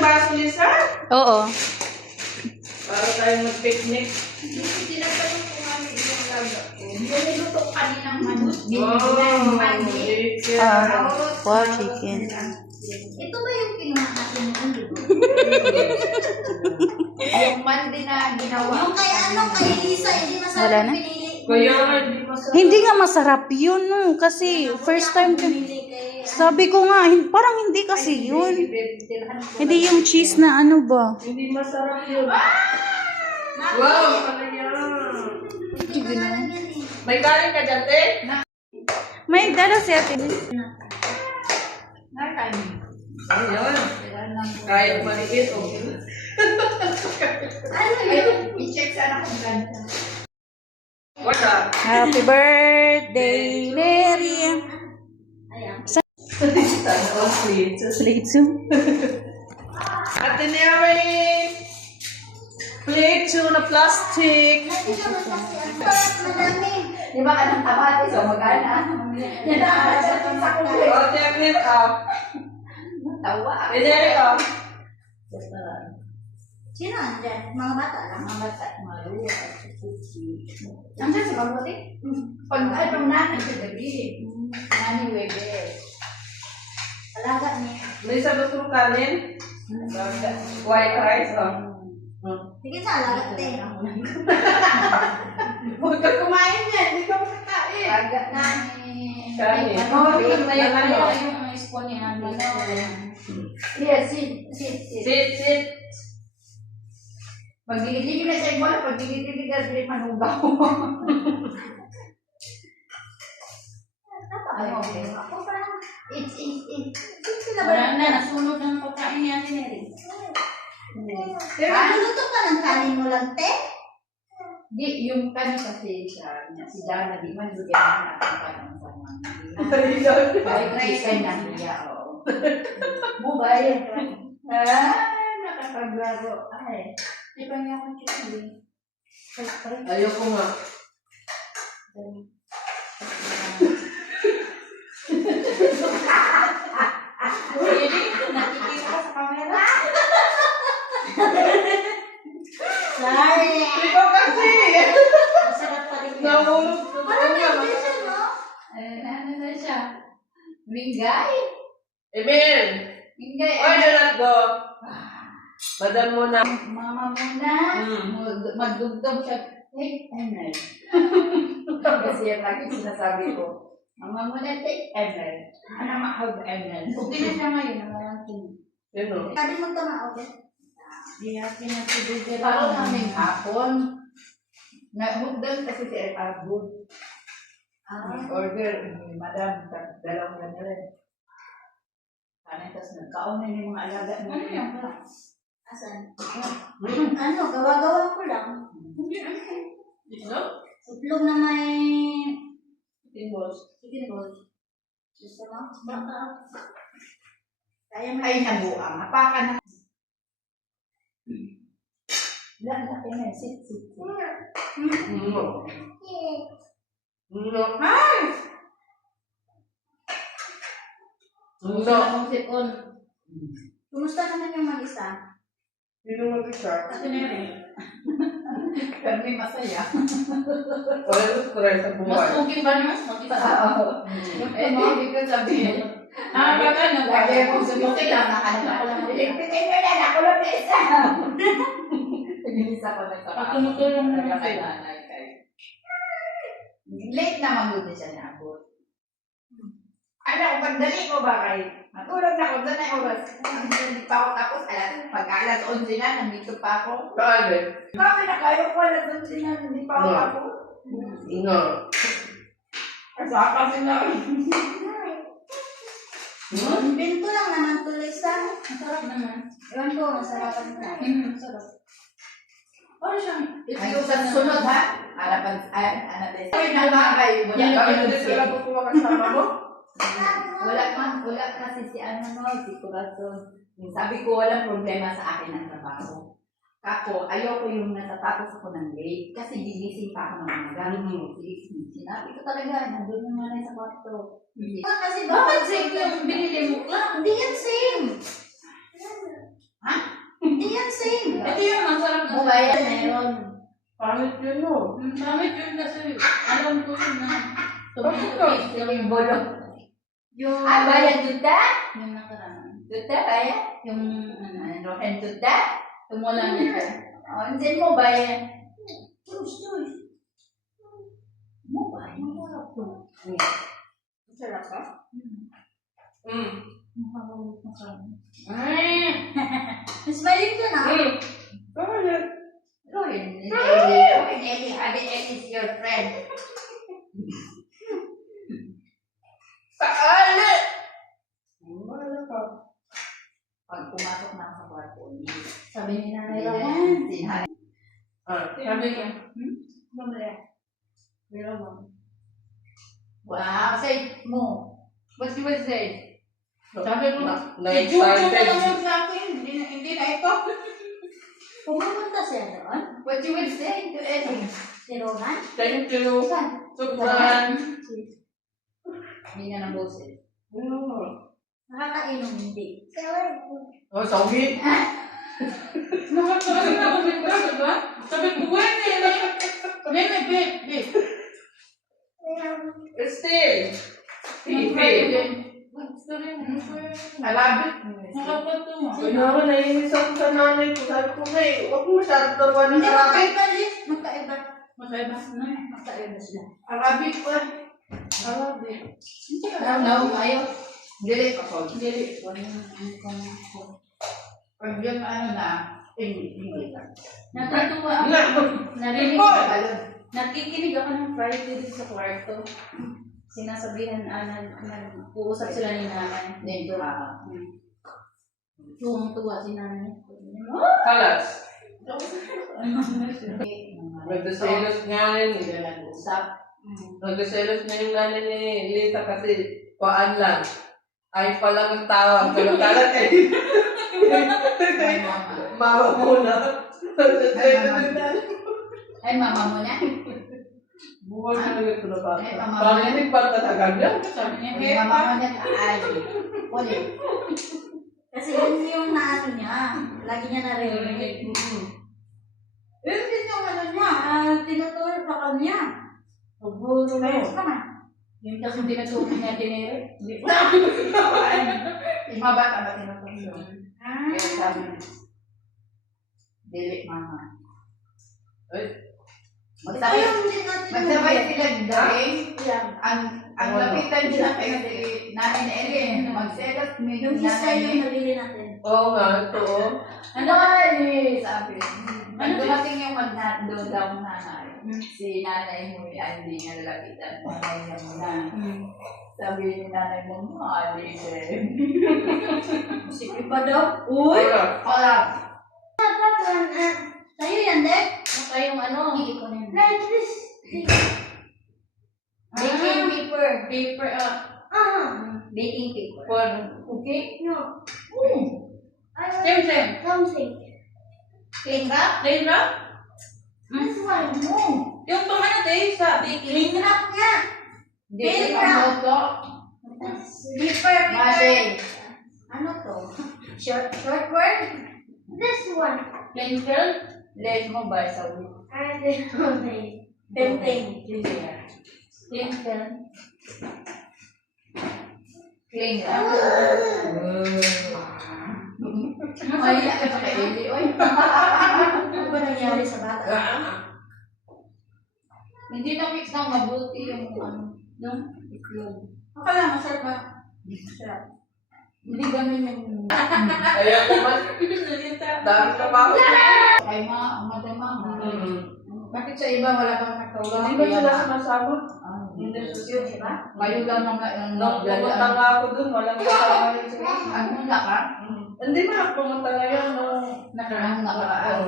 ng baso, Lisa? Oo. Para tayo mag-picnic. Tinatanong ko nga yung ibang laga ko. Yung niluto ko kaninang mani. Wow, chicken. Ito ba yung kinuha natin ng ulo? Yung mandi na ginawa. Yung kay kay Lisa, hindi masarap Wala na? pinili. Kaya hindi masarap. Hindi nga masarap yun, no. Kasi first time ko. Sabi ko nga, parang hindi kasi yun. Hindi yung cheese na ano ba. Hindi masarap yun. Wow, ano yan? Sige na. May kanin ka dyan, te? May dala si Ate Liz. Nakain. Ano yan? Kahit maliit, okay. Ano yun? I-check sana kung ganda. Wala. Happy birthday, Mary. Ayan. Sana all sweet. Slate soup. Ate Neri! Plate to na plastic. Madami. Di ba ka ng tabati sa magana? Yan ang alas sa kulit. Oh, Temnet, ah. Tawa. Ate Neri, ah. Sino andyan? Mga bata lang? Mga bata. Mga luwa. Andyan si Bagote? Pag nanin sa gabi. Nani Webes. Alaga niya. May sabot kong kanin. White rice, ah. Sige sa alaga te. Huwag ka kumain yan. Hindi ka makakain. Alaga na ni... Kanin. Yun na yung ano. Yung spoon niya. Yes, sit. Pag-digit-digit na siya bola, pag-digit-digit na siya manubaw. Ako parang, wala na, nasunog ng pagkain niya si Neri. Pero naluto pa ng kanin mo lang, te? Di, yung kanin kasi siya, si Dana, di man bigyan na natin kanin sa mga. Fried rice ay nahiya, oo. Bubay. Nakapaglago. Ay. Di ba niya akong chicken? Ayoko nga. Really? Nakikita ka sa camera? Sorry. Ikaw kasi! Masarap pa rin yan. Nahulog. Parang hindi siya, no? Ano na siya? Mingay? Emil! Mingay. Oy, do not go. Madam mo na. Mama muna. Magdugtog siya. Take ML. Kasi yan lagi sinasabi ko. Mama muna, take ML. Ano mahag ML? Okay na siya ngayon. Walang Yun o. sabi mo tumaog eh. Di natin na si Bebe. Parang kaming hapon. Nahugdan kasi si Erpagod. Order ni Madam. Dalawang ganda rin. Kanin tas nagkaon na yung mga alaga. Ano yan pala? Asan? Ano? Gawa-gawa ko lang. Ito? Sutlog na may... Timbos. Chicken balls. Gusto mo? Baka. Kaya mo. Ay, nabuang. Apakan na. Lang na kayo. Sit. No. No. Ay! No. Akong sipon. Kumusta naman yung mag-isa? Sino mag-isa? Ito na rin. Kami masaya. Wala ko stress sa buhay. mungkin ba mas mag-isa? Oo. Hindi ko sabihin. Baka no, lagi akong sumuki lang. Nakala ko lang. Pitin mo na, ako lang isa. Pinilisa ko na sa Pag tumutulong na lang kay sila. nanay kay. Late naman doon siya naabot. Ano, pagdali ko ba kay? Matulog na ako doon na oras. Hindi pa ako tapos. Pag-alas 11 na, nandito pa ako. Saan eh? Kami na kayo ko, alas 11 na, hindi pa ako No. tapos. No. Asa kasi na. Pinto lang naman tuloy sa. Masarap naman. Ewan ko, masarapan mo na. Masarap. Ano siyang? Ito sa sunod ha? Alapan, ano tayo? Ay, nalagay mo. Wala ko kumakasama mo? Wala kasi si ano no, si Corazon. Sabi ko, walang problema sa akin ang trabaho. Ako, ayoko yung natatapos ako ng late kasi gigising pa ako ng umaga. Sinabi ko talaga, nandun yung nanay sa kwarto. Kasi bakit same yung binili mo lang? Hindi yan same. Ha? bayan meron. Pangit yun mo. Pangit yun kasi, alam ko yun na Bakit ka? Yung bolo. yung, Bayan tuta? yung nakaraan. Tuta bayan? Yung, ano, Ano, and tuta? tumula nito. Oh, hindi mo bayan. Mo bayan? Sarap ka? Nakakawag na kami. Smiling ka na? Pangit. Roy, Eddie, Eddie is your friend. Paalit! Wala ka. Pag pumasok na sa kwarto, Sabi ni Nanay Ayan, Rawan. sinanay. Sabi niya. Mamaya. Pero mo. Wow, say mo. What you will say? Sabi ko, Na-excited. i-joke na lang yun sa akin. Hindi na ito. Pumunta siya doon. What you will say to Eddie? Si Roman. Thank you. Sukran. Hindi niya ng boses. Nakakainom hindi. Oh, sorry. Nakakawag na ako dito, diba? Sabi ko, wait, Nene, babe. Still. Malabit. Nakakatuwa. Kaya ako naiinis ako sa nanay ko. Sabi ko, Nay, huwag mo masyadong tawa ng Hindi, Arabic. magkaiba, Liz. Magkaiba. Magkaiba na. Magkaiba sila. Arabic pa. Arabic. No, ayaw. Dili pa ko. Dili. Pag yung ano na, hindi lang. Nakatuwa ako. Narinig Ikaw! ko. Nakikinig ako ng Friday dito sa kwarto. Sinasabihan, nag-uusap sila ni nanay. Dito ha. Tuwang-tuwa si nanay. Kalas. Nagdaselos nga yun. Sila nag-usap. Nagdaselos na yung nanay ni Lita kasi paan lang. Ay pa lang ang tawag. Kalat eh. Mama muna. Nagdaselos yung nanay. Ay, mama mo na. Buwan na lang ito na ba? Ay, mama. Parinig ba talaga niya? Sabi niya, Ay, mama mo na. Ay, ulit. Kasi yun yung naano niya. Lagi niya naririnig. Yun din yung ano niya. Tinuturo sa kanya. Mabuno mo. Ayos ka na. yung kasi tinatulog niya tinere. Yung mga bata ba tinutulog? Ah. Kaya sabi niya, dili mama. Magsabay sila daing. Ang lapitan nila kay si Nanay na Ellen. Magselos Yung medyo isa yung nanay. nabili natin. Oo nga, ito oh. Ano ay, sabi. Nang dumating yung doon daw nanay. Si nanay mo ay hindi niya lalapitan. Nanay niya muna. Sabi ni nanay mo, mali din. Sige pa daw. Uy! Wala. Sa'yo yan, Dek. Baka yung ano, iikunin. Like this. Baking paper. Paper, Baking paper. for cookie. No. Same. Something. Clean wrap? Clean wrap? This one, no. Yung pang ano tayo sa baking. Clean wrap nga. Dili ka moto. Paper. Masi. Ano to? Short word? This one. Clean film? Les mo ba sa ulo? Painting. Clean film. Clean ka. Ay, ano ka ili? Oy. Ano ba nangyari sa bata? Hindi na mix ng mabuti yung ano. Yung itlog. Akala masarap ba? Masarap. Hindi ganun yung Ayaw ko man. Dami ka ba? kay madama. Hmm. Bakit sa iba wala bang nagtulong? Hindi ba sila sumasama? Hindi Yun, diba? Kayo lang mga yung Nung pumunta nga ako dun, walang kasama rin sila. Ano na ka? Hindi ba ako pumunta ngayon nung Nakaraan nakaraan.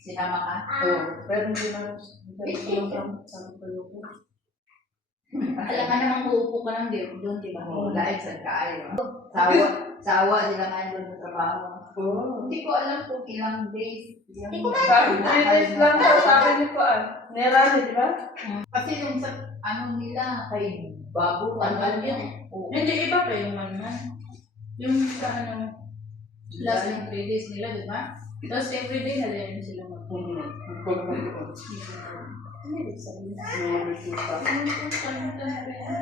Sinama ka? Oo. Pero hindi na sabi ko yung Alam nga namang uupo ka lang doon, di ba? Dahil sa kaayo. Sawa sila nga doon sa trabaho. Hindi ko alam kung ilang days. Hindi ko Sabi, 3 days lang daw, sabi ni Kuan. Nera, di ba? Kasi yung sa ano nila kay Bago, Tanggal yun eh. Oo. Hindi, iba pa yung man. Yung sa ano, last ng 3 days nila, di ba? Tapos everyday na rin sila mag-pumunod.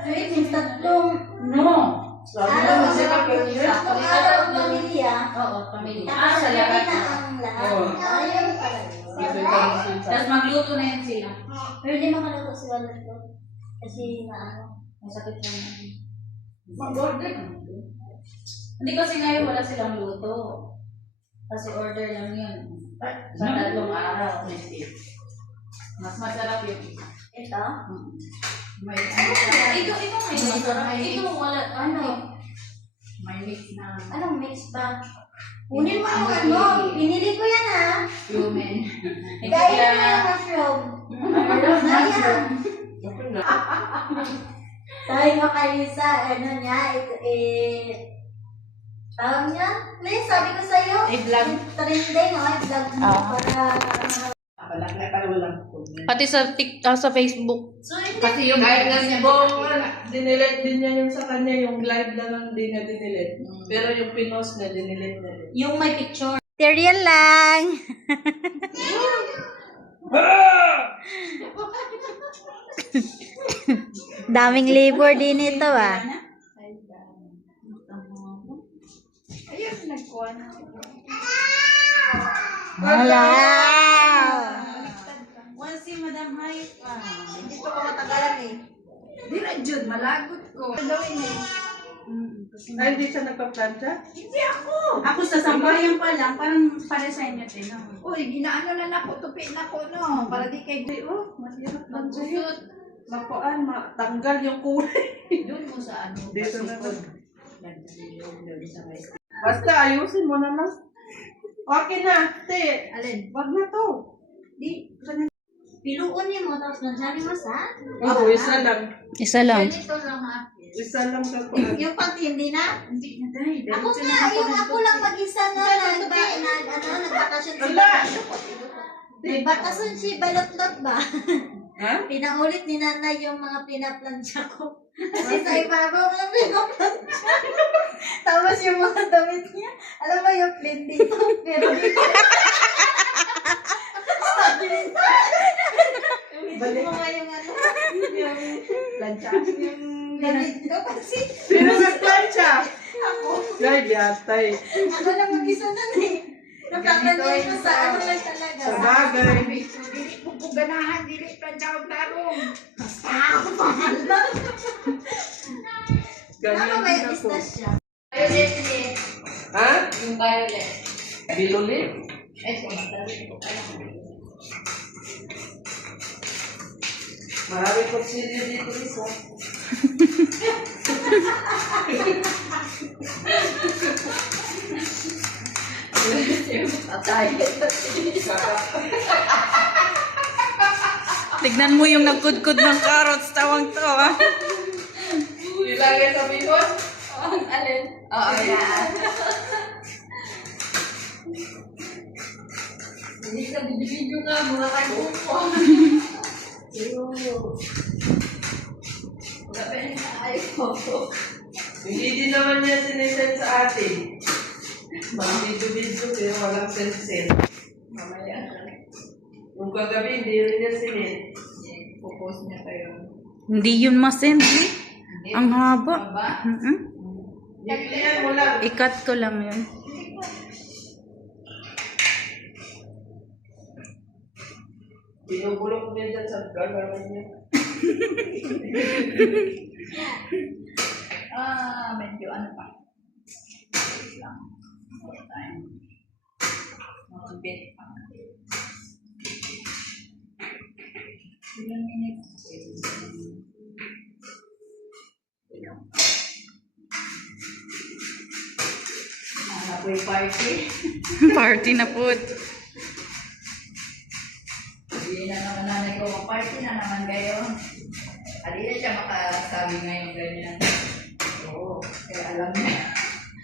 Wait, yung tatlong No! araw ang pamilya. Oo, pamilya. Tapos Sa sabi lahat. na ang lahat. Oo. Ayaw talaga. Tapos magluto na yan sila. Pero di makaluto sila nito. Kasi Masakit na yan. Mag-order. Hindi kasi ngayon wala silang luto. Kasi order lang yun. Sa tatlong araw. Mas masarap yung isa. ito. May ano siya. Ito may masarap. Ito wala. Ano? May mix na Anong mix ba? Kunin mo yung ano. Pinili ko yan ha. human. Gaya mo yung mushroom. Ayan. Sabi ko kay Lisa, ano niya, tawag niya? Please, sabi ko sa'yo. I-vlog. Trending, i-vlog mo para Palagay para walang comment. Pati sa TikTok, sa Facebook. So, hindi. Kasi yung Kahit nga si Bong, dinilit din niya yung sa kanya, yung live lang ang hindi niya dinilit. Pero yung pinost niya, dinilit niya rin. Yung may picture. Material lang. Daming labor din ito ah. Ayun, nagkuha na. Wala. Once si Madam Hayek, hindi ko matagalan eh. Di na dyan, malagot ko. Gawin eh. Ay, hindi siya nagpa-plancha? Hindi ako. Ako sa sambayan pa lang, parang para sa inyo din. Uy, ginaano na ako, tupi na ko, no? Para di kay Oh, mahirap lang sa'yo. Magsusot. Makuan, matanggal yung kulay. doon mo sa ano. Dito na basikod. lang. Doon sa may... Basta ayusin mo na lang. Okay na, te. Alin? Wag na to. Piluon niyo mo, tapos nandiyan mo sa? Oo, isa lang. Isa lang. Ganito lang ha. Isa lang sa Yung pantindi na? Hindi na dahil. Ako nga, yung ako lang mag-isa na nagbakasyon si Ala! Nagbakasyon si Balotlot ba? Ha? Pinaulit ni nanay yung mga pinaplansya ko. Kasi sa ibabaw ng pinaplansya. Tapos yung mga damit niya, alam mo yung plain dito, pero dito. Sabi nito. Balik mo nga yung ano. Plancha. Yung damit ko kasi. Sino nagplancha? Ako. Ay, yatay. Ako lang mag-isa nun eh. Nagpaplansya ko sa ano lang talaga. Sa bagay. Dili ko po ganahan, dili pa tawag tarong. Ano Ganyan may din ako. business siya? Violet din. Ha? Yung violet. Bilulit? Eh, sumasabi ko. Marami kutsilyo dito isa. Tignan mo yung nagkudkod ng carrots. Tawang to ah. Ilagay sa bihon? Alin? Oo, yan. Hindi ka bibidyo nga, mga kagupo. Hindi din naman niya sinesend sa atin. Mag-video-video pero walang send-send. Mamaya na. Yung kagabi, hindi rin niya sinend. Pupost niya kayo. Hindi yun masend eh. Ang haba. Haba? Yan mo lang. Ikat ko lang yun. Binubulok niya dyan sa gagawin niya. Medyo ano pa. Wait lang. More time. More bit pa. Ilang minutes? Apoy party. Party na po. Hindi na naman nanay ko, party na naman kayo. Hindi na siya makasabi ngayon ganyan. Oo, kaya alam niya.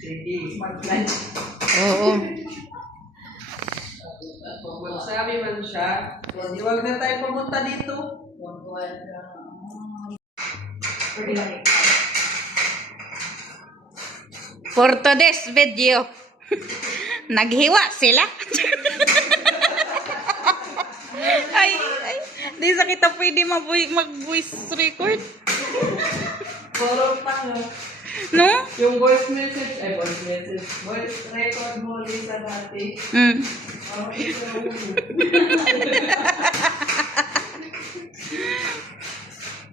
Sige, mag-lunch. Oo. Magsabi man siya, huwag na tayo pumunta dito. Pwede lang ikaw. For today's video, naghiwa sila. Ay, di sa kita pwede mag-voice record. Puro pa, no? No? Yung voice record mo, Lisa, dati. Mm. Parang ito na ulo.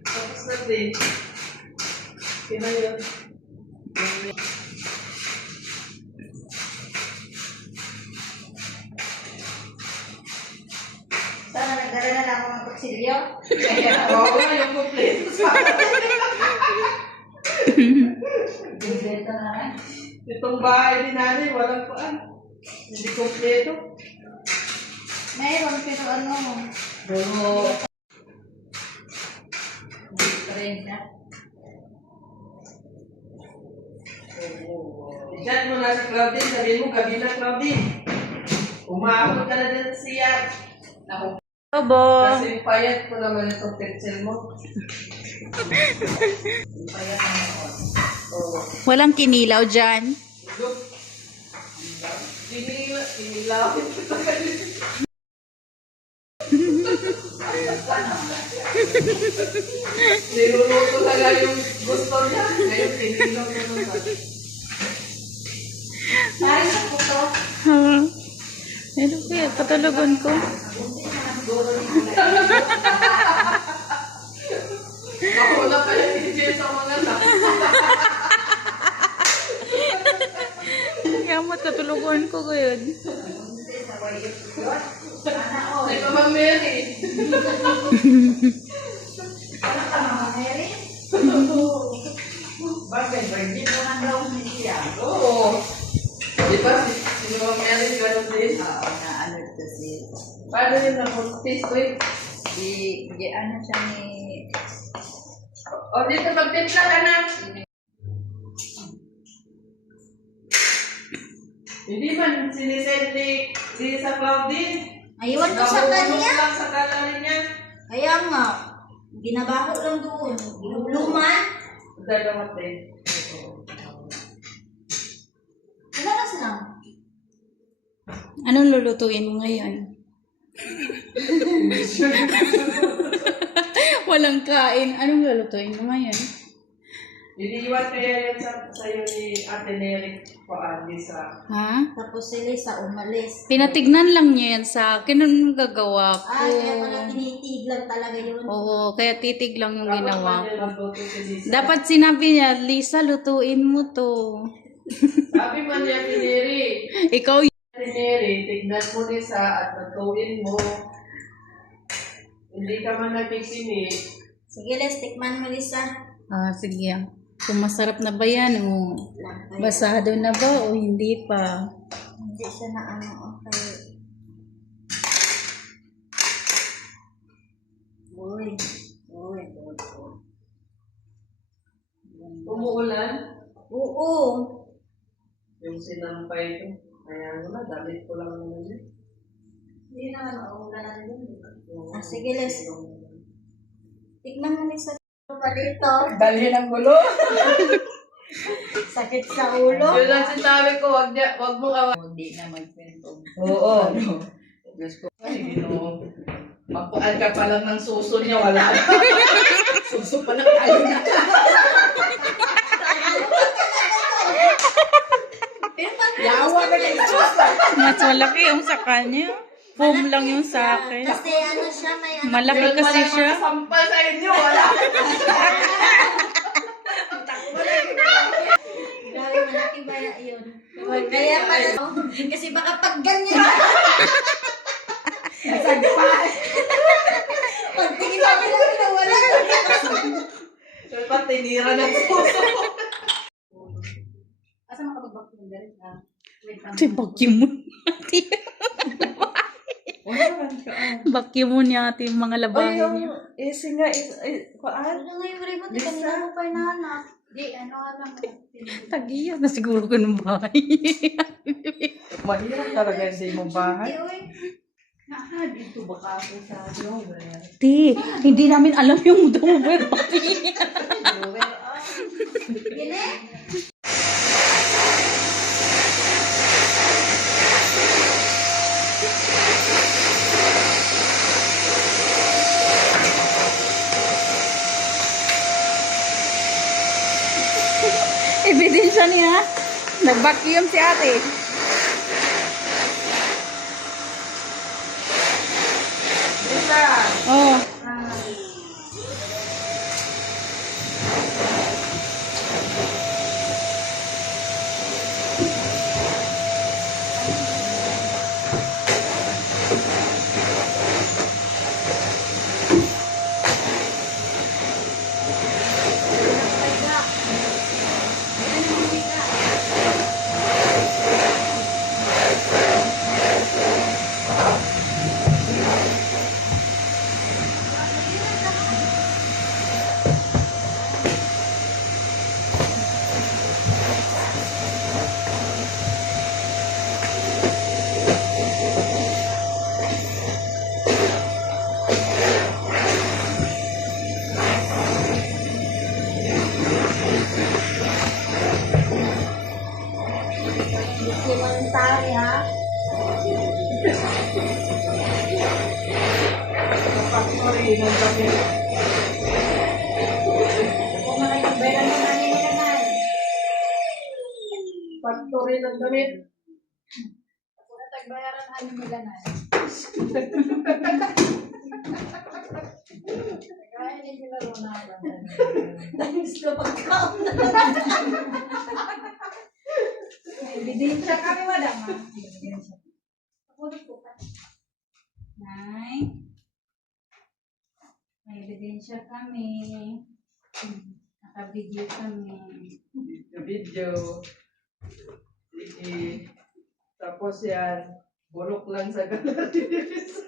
Tapos natin. Sino yun? Sana nagdala na lang ako ng kutsilyo. Oo nga, yung kompleto sa Kompleto na rin. itong bahay din natin, walang paan. Hindi kompleto. Mayroon, pero ano, Oo. Diferensya. Chat mo na si Claudine, sabihin mo, gabi na Claudine. Umabot ka na din siya. Ako, Bobo. kasi payat ko naman itong pencil mo. Payat ang ako. Oo. Walang kinilaw dyan. Look. Inilaw. Niluluto talaga yung gusto niya. Ngayon, pinilaw ko naman. parang sa puto. Ano kaya? Patulugan ko. Nakula pa yung DJ sa mga anak. Yamat, katulugan ko ngayon. Ay, Mama Mary. Bakit? Birthday mo na daw niya. Oo. Di ba si Mama Mary gano'n din? Oo, na-alert kasi. Paano yun na-contis? Uy, Di ano siya ni... o dito magtimpla ka na. Hindi man sinisend ni sa Claudine. Aywan ko sa Nabubulong kanya. lang sa gallery niya. Kaya nga, ginabaho lang doon. Ginubluman. Dalawa din. Wala na sila. Anong lulutuin mo ngayon? Walang kain. Anong lulutuin mo ngayon? Iniiwan kaya yan sa'yo ni Ate Nery Paandi sa... Ha? Tapos si Lisa umalis. Pinatignan lang niya yan sa akin. Anong gagawa ko? Ay, kaya pala tinitig lang talaga yun. Oo, kaya titig lang yung ginawa ko. Dapat Dapat sinabi niya, Lisa, lutuin mo to. sabi man niya ni Nery, Ikaw Ate Nery, tignan mo ni sa at lutuin mo. Hindi ka man nakikinig. Sige, Les, tikman mo, Lisa. sige. Kung masarap na ba yan o basado na ba o hindi pa? Hindi siya na ano, okay. Uy. Uy. Umuulan, Oo. yung sinampay ko. Kaya mo na, damit ko lang naman yun. Hindi naman maulan din. Sige, Les. Tikman mo, Lisa. Palito. Dali ng gulo. Sakit sa ulo. Yun lang sinabi ko, wag mo kawa. Hindi na magkwento. Oo. Diyos ko. Ay, Ginoo. Magpuan ka pa lang ng suso niya, wala. Suso pa lang tayo na. Yawa na yung suso. Mas malaki yung sa kanya. Foam lang yung sa akin. Kasi ano siya, may ano. Malaki kasi siya. Sampal sa inyo, wala. Grabe, malaki ba na yun? Kaya pala, kasi baka pag ganyan. Pagtingin sa akin lang na wala. Dapat tinira ng suso. Asa makapag-vacuum dyan? Wait lang. Ito vacuum mo. Vacuum mo niya ate yung mga labahin niya. Isi nga, paan? Ano nga yung remote? Kanina ko pa inahanap. Di, ano ka lang. Tagiya na siguro ko ng bahay. Mahirap talaga hindi mo bahay. Dito baka ako sa drawer. Ti, hindi namin alam yung drawer. Yun eh. kanina? Nag-vacuum si ate. Lisa! Oh. Elementary, ha? Factory ng damit. Kung makikibera mo na nila naman. Factory ng damit. Kung natagbayaran ano nila na. Kaya hindi nila Ronaldo. Gusto pagkaon na. Ebidensya kami, madam. Ebidensya. Pagulog po ka. Nay. May ebidensya kami. Naka-video kami. Video. Sige. Tapos yan. Bulok lang sa galleries.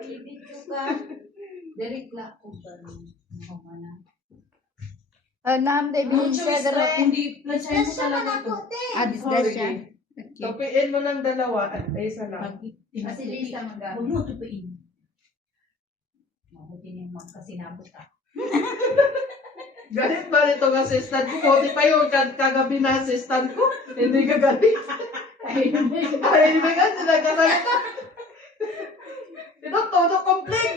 Video ka. Derek la ko ba? Ano na? Naam na ebidensya dere. Hindi, plansyahin mo talaga to. Disgrasya. Tupiin mo ng dalawa at isa lang. Kasi Lisa mag-gamit. Huwag mo tupiin. Mabuti na yung magkasinabot ka. Galit ba nito ang assistant ko? Buti pa yung kagabi na assistant ko. Hindi ka galit. Ay, hindi ka sinagasalita. Ito, todo complain.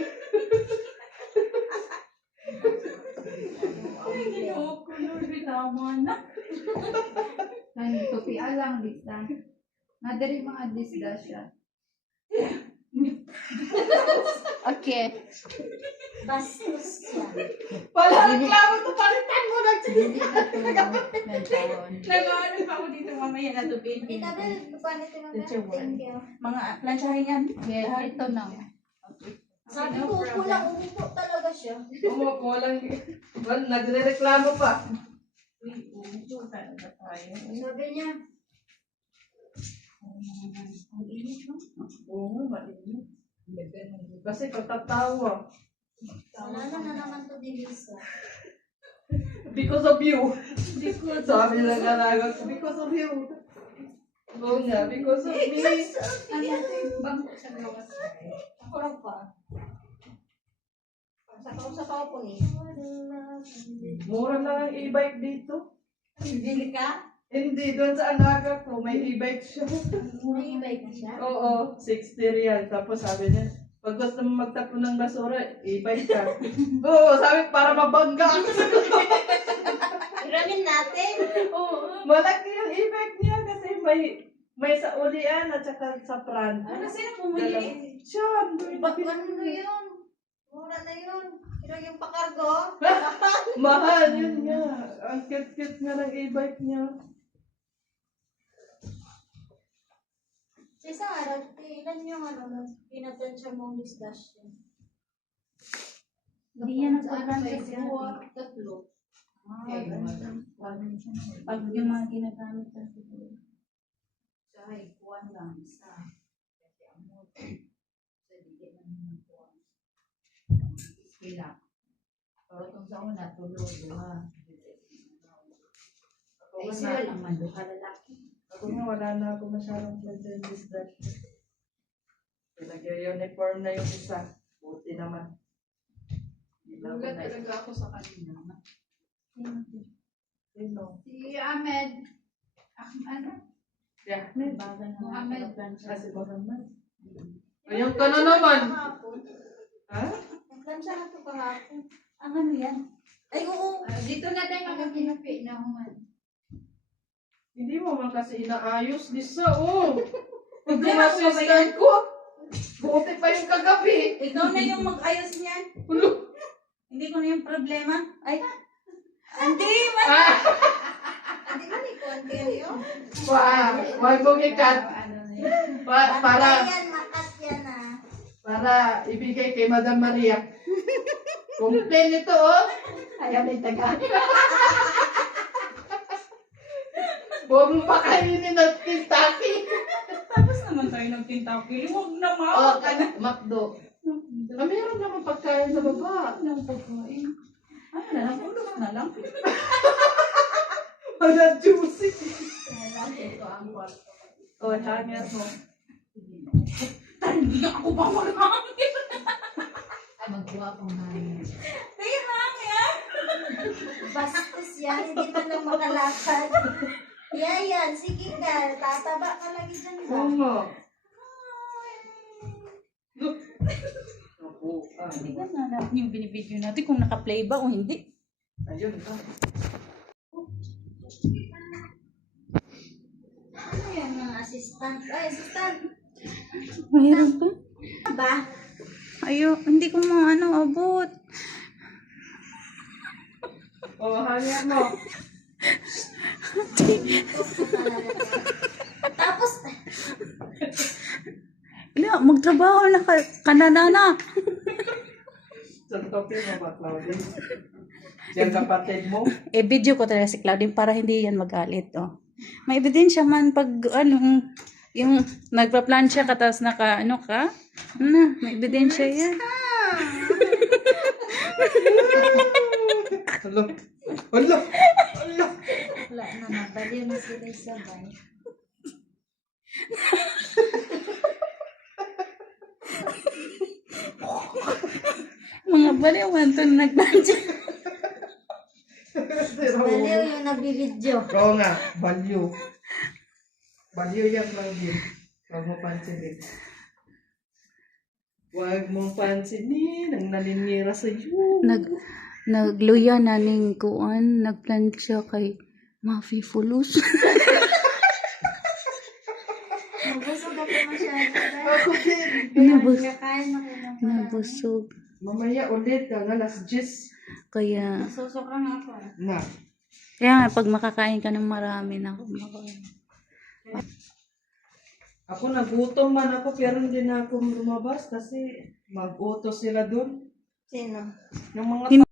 Ay, ganyan ko, Lord, binawa na. Ang tupi alang Lisa. Nadari mga disgrasya. Okay. Bastos yan. Wala reklamo to, palitan mo na. Hindi na to. Nagkaroon. Nag-ano pa ako dito mamaya na tupiin. Itabi, paano ito mga thank you. Mga plansyahin yan. Yeah, ito na. Sabi ko, upo lang, umupo talaga siya. Umupo lang. Nagre-reklamo pa. Uy, upo talaga tayo. Sabi niya, Ang init, no? Oo, mainit. Kasi pagtatawa. wala na naman to di Lisa. Because of you. Sabi lang nga because of you. Oo nga, because of me. Ano yung bangko sa gawas? Ako lang pa. Sa tao po ni. Mura lang ang e-bike dito. Bili ka? Hindi, doon sa alaga ko, may e-bike siya. May bike na siya? Oo, 60 real. Tapos sabi niya, pag gusto mo magtapon ng basura, e-bike ka. Oo, sabi para mabangga. Hiramin natin. Oo, malaki yung e-bike niya kasi may sa ulian at saka sa front. Ano sino pumili? Siya, Ano na yun? Mura na yun. Pero yung pakargo, mahal yun nga. Ang cute-cute nga ng e-bike niya. sa isang araw, ilan yung pinatansya mong discussion? Hindi yan nag-arrange Sa sa tatlo. pag yung mga ginagamit sa siguro. Sa kuwan lang. Isa. Kasi amot. Sa digit ng kuwan. Ilang. Pero itong sa una, tulo, duha. Ay, sila lang man, duha lalaki. Ako nga, wala na ako masyadong planchas that. Nag-uniform na yung isa. Buti naman. Lugat talaga ako sa kanina. Sino? Si Ahmed. Ano? Yeah. Baga na Muhammad. Kasi ko naman. Ayun ka na naman. Ha? Nagplansya na ito kahapon. Ang ano yan? Ay, oo. Dito na tayo magkakinapi na human. Hindi mo man kasi inaayos, Lisa, oh. Pag Problema ko ba ba yan? assistant ko, buti pa yung kagabi. Ikaw na yung mag-ayos niyan. Ulo. Hindi ko na yung problema. Ay, Hindi, man. Ah, Hindi man ikonti yun. wag mong ikat. Para, Yan, makat yan ah. para ibigay kay Madam Maria. Complain ito, oh. Ayaw na yung taga. Huwag mo pakainin ng Kentucky. tapos naman tayo ng Kentucky. Huwag na Oh, mawag ka na. Macdo. Ah, meron naman pagkain sa baba. Ng pagkain. Ano na lang, pulot na lang. Wala juicy. Ito ang kwarto. Oh, hanger mo. Hindi ako ba maghangin? Ay, magkuha akong hangin. Kaya hangin. Bastos yan, hindi man lang makalakad. Yan, sige ka. Tataba ka lagi dyan ba? Oo nga. Ako, Hindi ka na natin yung binibideo natin kung naka-play ba o hindi. ayun ito. Ano yan mga assistant? Ay, assistant. Mahirap ba? Ba? Hindi ko abot. Oh, hanger mo. Tapos, Magtrabaho na ka na, Nana. Santokin mo ba, Claudia? Yung kapatid mo? Video ko talaga si Claudine para hindi yan magalit. Oh. May ebidensya man pag yung nagpa-plan siya ka tapos naka ka? May ebidensya yan. Hello. Hello. Hello. wala na, nabaliw na sila sabay. Mga baliwan to nag-plan siya. Baliw yung nabibidyo. Oo nga, value. Value yan, Claudia. Huwag mo pansinin. Huwag mong pansinin ang naninira sa iyo. Nagluya na ning kuan, nagplan siya kay Mafi Fulus. Nabusog ako masyado. Ako din. Kakain mo kayo ng Nabusog. Mamaya ulit, ang alas 10. Kaya, Susukang ako. Na. kaya nga, pag makakain ka ng marami na kumakain. Ako nagutom man ako pero hindi na ako lumabas kasi mag-utos sila dun. Sino? Yung mga